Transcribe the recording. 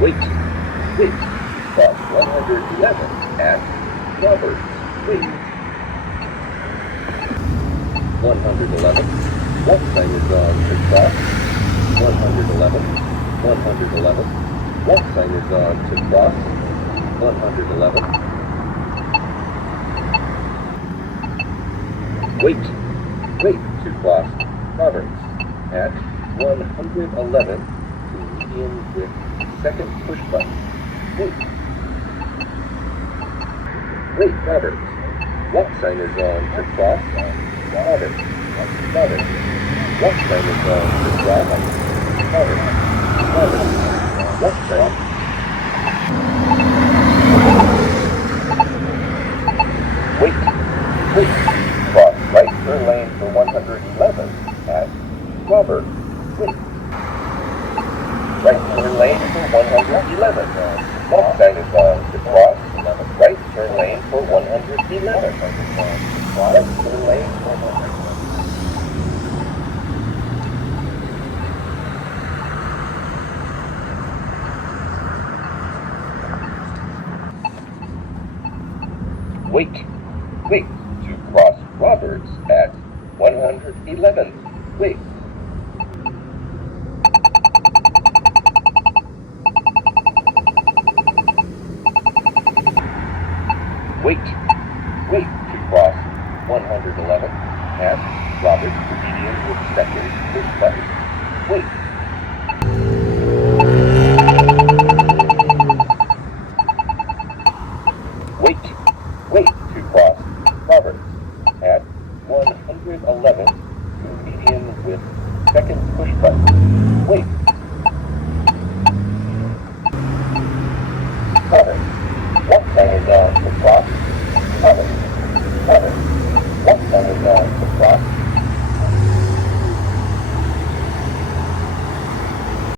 Wait. Cross 111 at Roberts. Wait. 111. What sign is on to cross? 111. 111. What sign is on to cross? 111. Wait to cross Roberts at 111 to median with second push button. Wait, Roberts. What sign is on to cross? Roberts. What sign is on to cross? Roberts. What sign? Wait. Cross right turn lane for 111 at Roberts. Wait. Right turn lane for 111. What sign is on to cross? Right turn lane for 111. Right turn lane for 111. Wait to cross Roberts at 111. Wait. Wait to cross 111 at Roberts median with second push button. Wait. Wait to cross Roberts at 111 to median with second push button. Wait. Roberts, what sign is on to cross?